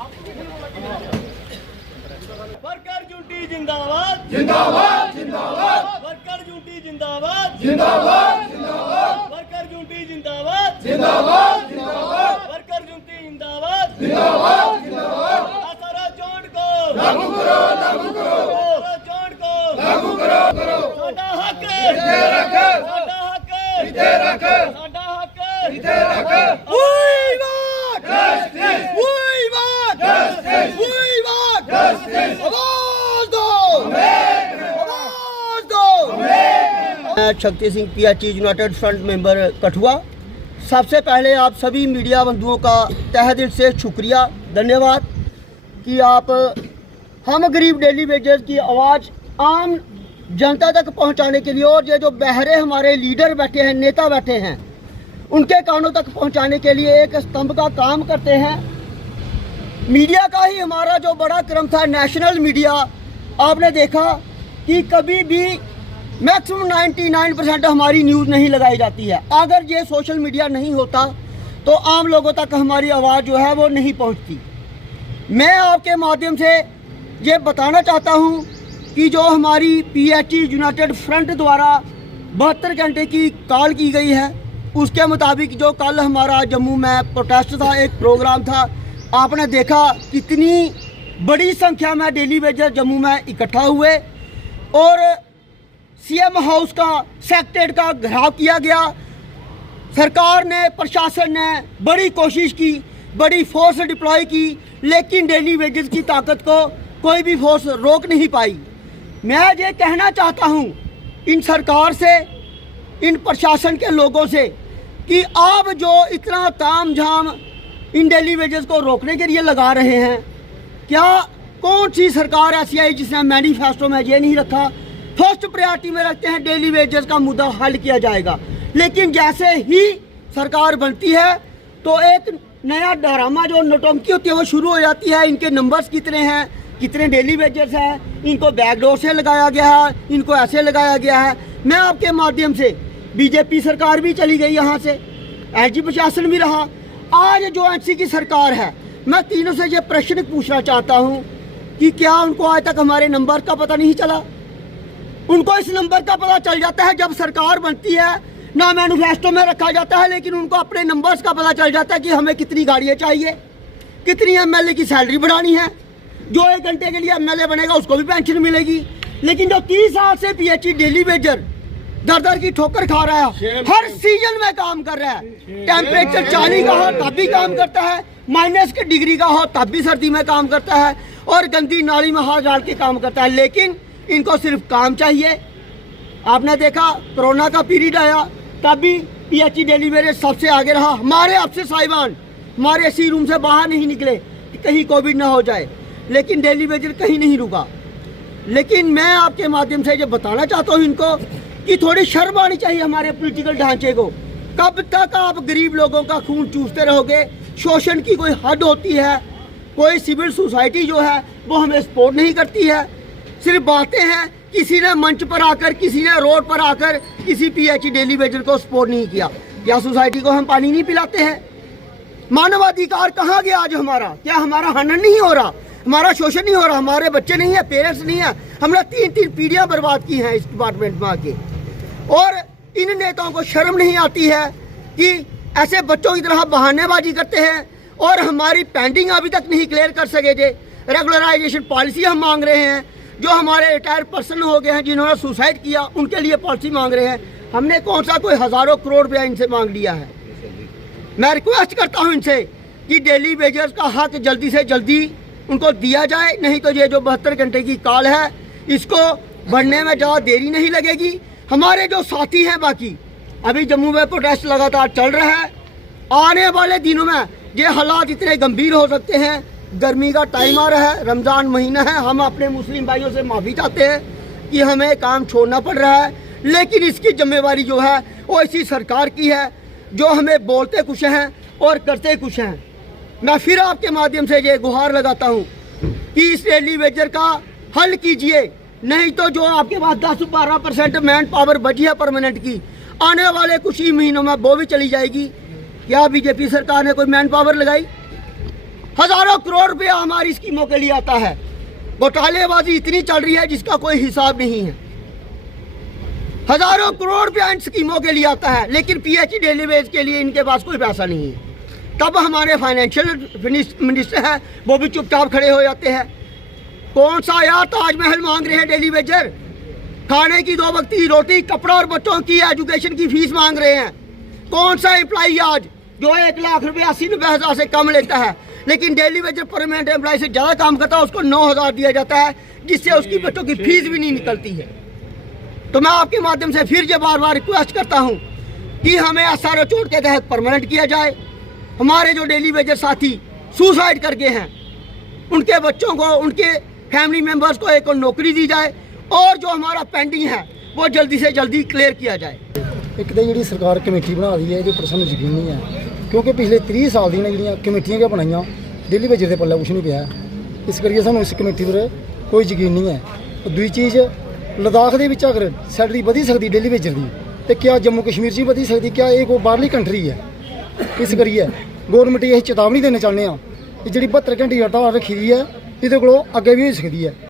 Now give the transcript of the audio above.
Worker unity जिंदाबाद जिंदाबाद जिंदाबाद वर्कर यूनिटी जिंदाबाद जिंदाबाद जिंदाबाद वर्कर यूनिटी जिंदाबाद जिंदाबाद जिंदाबाद वर्कर यूनिटी जिंदाबाद जिंदाबाद जिंदाबाद आसारा चोट को लागू करो आसारा चोट को लागू करो साडा हक इत्थे रख साडा हक इत्थे रख साडा हक इत्थे रख Shakti Singh PH United front member Kathua. सबसे पहले आप सभी मीडिया बंधुओं का तहे दिल से शुक्रिया धन्यवाद कि आप हम गरीब डेली वेजर्स की आवाज़ आम जनता तक पहुंचाने के लिए और ये जो बहरे हमारे लीडर बैठे हैं, नेता बैठे हैं, उनके कानों तक पहुंचाने के लिए एक स्तंभ का काम करते हैं। मीडिया का ही हमारा जो बड़ा क्रम था, नेशनल मीडिया, आपने देखा कि कभी भी मैक्सिमम 99% हमारी न्यूज़ नहीं लगाई जाती है। अगर ये सोशल मीडिया नहीं होता तो आम लोगों तक हमारी आवाज़ जो है वो नहीं पहुंचती। मैं आपके माध्यम से ये बताना चाहता हूं कि जो हमारी PH यूनाइटेड फ्रंट द्वारा 72 घंटे की कॉल की गई है, उसके मुताबिक जो कल हमारा जम्मू में प्रोटेस्ट था, एक प्रोग्राम था, आपने देखा कितनी बड़ी संख्या में डेली वेजर जम्मू में इकट्ठा हुए और CM हाउस का सेक्रेटरीट का घेराव किया गया। सरकार ने, प्रशासन ने बड़ी कोशिश की, बड़ी फोर्स डिप्लॉय की, लेकिन डेली वेजेस की ताकत को कोई भी फोर्स रोक नहीं पाई। मैं ये कहना चाहता हूँ इन सरकार से, इन प्रशासन के लोगों से कि आप जो इतना ताम झाम इन डेली वेजेस को रोकने के लिए लगा रहे हैं, क्या कौन सी सरकार ऐसी आई जिसने मैनिफेस्टो में ये नहीं रखा, फर्स्ट प्रायोरिटी में रखते हैं डेली वेजेस का मुद्दा हल किया जाएगा। लेकिन जैसे ही सरकार बनती है तो एक नया ड्रामा जो नौटंकी होती है वो शुरू हो जाती है। इनके नंबर्स कितने हैं, कितने डेली वेजेस हैं, इनको बैकडोर से लगाया गया है, इनको ऐसे लगाया गया है। मैं आपके माध्यम से, बीजेपी सरकार भी चली गई यहाँ से, एसजी प्रशासन भी रहा, आज जो NC की सरकार है, मैं तीनों से ये प्रश्न पूछना चाहता हूँ कि क्या उनको आज तक हमारे नंबर का पता नहीं चला? उनको इस नंबर का पता चल जाता है जब सरकार बनती है, ना मैनिफेस्टो में रखा जाता है, लेकिन उनको अपने नंबर्स का पता चल जाता है कि हमें कितनी गाड़ियाँ चाहिए, कितनी MLA की सैलरी बढ़ानी है। जो 1 घंटे के लिए MLA बनेगा उसको भी पेंशन मिलेगी। लेकिन जो 30 साल से PH डेली वेजर दर दर की ठोकर खा रहा है, हर सीजन में काम कर रहा है, टेम्परेचर 40 का हो तब भी काम करता है, माइनस के डिग्री का हो तब भी सर्दी में काम करता है और गंदी नाली में हाथ डाल के काम करता है। लेकिन इनको सिर्फ काम चाहिए। आपने देखा कोरोना का पीरियड आया तब भी PH डेली वेजर सबसे आगे रहा। हमारे अफसर साहिबान हमारे AC रूम से बाहर नहीं निकले कि कहीं कोविड ना हो जाए, लेकिन डेली वेजर कहीं नहीं रुका। लेकिन मैं आपके माध्यम से ये बताना चाहता हूँ इनको कि थोड़ी शर्म आनी चाहिए हमारे पॉलिटिकल ढांचे को। कब तक आप गरीब लोगों का खून चूसते रहोगे? शोषण की कोई हद होती है? कोई सिविल सोसाइटी जो है वो हमें सपोर्ट नहीं करती है, सिर्फ बातें हैं। किसी ने मंच पर आकर, किसी ने रोड पर आकर किसी PH डेली वेजर को सपोर्ट नहीं किया। क्या सोसाइटी को हम पानी नहीं पिलाते हैं? मानवाधिकार कहाँ गया आज हमारा? क्या हमारा हनन नहीं हो रहा? हमारा शोषण नहीं हो रहा? हमारे बच्चे नहीं है, पेरेंट्स नहीं है? हमने 3-3 पीढ़ियाँ बर्बाद की हैं इस डिपार्टमेंट में आके। और इन नेताओं को शर्म नहीं आती है कि ऐसे बच्चों की तरह बहानेबाजी करते हैं और हमारी पेंडिंग अभी तक नहीं क्लियर कर सके थे। रेगुलराइजेशन पॉलिसी हम मांग रहे हैं। जो हमारे रिटायर्ड पर्सन हो गए हैं जिन्होंने सुसाइड किया, उनके लिए पॉलिसी मांग रहे हैं। हमने कौन सा कोई हज़ारों करोड़ रुपया इनसे मांग लिया है? मैं रिक्वेस्ट करता हूं इनसे कि डेली वेजर्स का हक जल्दी से जल्दी उनको दिया जाए, नहीं तो ये जो 72 घंटे की कॉल है इसको बढ़ने में ज़्यादा देरी नहीं लगेगी। हमारे जो साथी हैं बाकी, अभी जम्मू में प्रोटेस्ट लगातार चल रहा है। आने वाले दिनों में ये हालात इतने गंभीर हो सकते हैं। गर्मी का टाइम आ रहा है, रमज़ान महीना है, हम अपने मुस्लिम भाइयों से माफ़ी चाहते हैं कि हमें काम छोड़ना पड़ रहा है, लेकिन इसकी जिम्मेवारी जो है वो इसी सरकार की है जो हमें बोलते कुछ हैं और करते कुछ हैं। मैं फिर आपके माध्यम से ये गुहार लगाता हूँ कि इस डेली वेजर का हल कीजिए, नहीं तो जो आपके पास 10-12% मैन पावर बची है परमानेंट की, आने वाले कुछ ही महीनों में वो भी चली जाएगी। क्या बीजेपी सरकार ने कोई मैन पावर लगाई? हजारों करोड़ रुपया हमारी स्कीमों के लिए आता है। घोटालेबाजी इतनी चल रही है जिसका कोई हिसाब नहीं है। हजारों करोड़ रुपया इन स्कीमों के लिए आता है, लेकिन पीएचई डेली वेज के लिए इनके पास कोई पैसा नहीं है। तब हमारे फाइनेंशियल मिनिस्टर हैं, वो भी चुपचाप खड़े हो जाते हैं। कौन सा यार ताजमहल मांग रहे हैं डेली वेजर, खाने की 2 वक्त की रोटी, कपड़ा और बच्चों की एजुकेशन की फीस मांग रहे हैं। कौन सा एम्प्लॉई आज जो 1 लाख रुपये 80-90 हज़ार से कम लेता है, लेकिन डेली वेजर परमानेंट एम्प्लॉय से ज़्यादा काम करता है, उसको 9,000 दिया जाता है, जिससे उसकी बच्चों की फीस भी नहीं निकलती है। तो मैं आपके माध्यम से फिर ये बार बार रिक्वेस्ट करता हूँ कि हमें SRO चोट के तहत परमानेंट किया जाए। हमारे जो डेली वेजर साथी सुसाइड कर गए हैं, उनके बच्चों को, उनके फैमिली मेम्बर्स को एक और नौकरी दी जाए, और जो हमारा पेंडिंग है वो जल्दी से जल्दी क्लियर किया जाए। एक तो जी सरकार कमेटी बना दी है, ये पर सानू यकीन नहीं है, क्योंकि पिछले 30 साल दी जी कमेटियां क्या बनाई, डेली वेजर के पल्ले कुछ नहीं पाया। इस करके सानू इस कमेटी पर कोई यकीन नहीं है। और दूसरी चीज़, लद्दाख के विच अगर सैलरी वधी सकती डेली वेजर की, तो क्या जम्मू कश्मीर च वधी सकती? क्या ये कोई बाहरली कंट्री है? इस करिए गौरमेंट ये चेतावनी देना चाहते हैं कि जी 72 घंटे हड़ताल रखी दी है, ये अगे भी हो सकती है।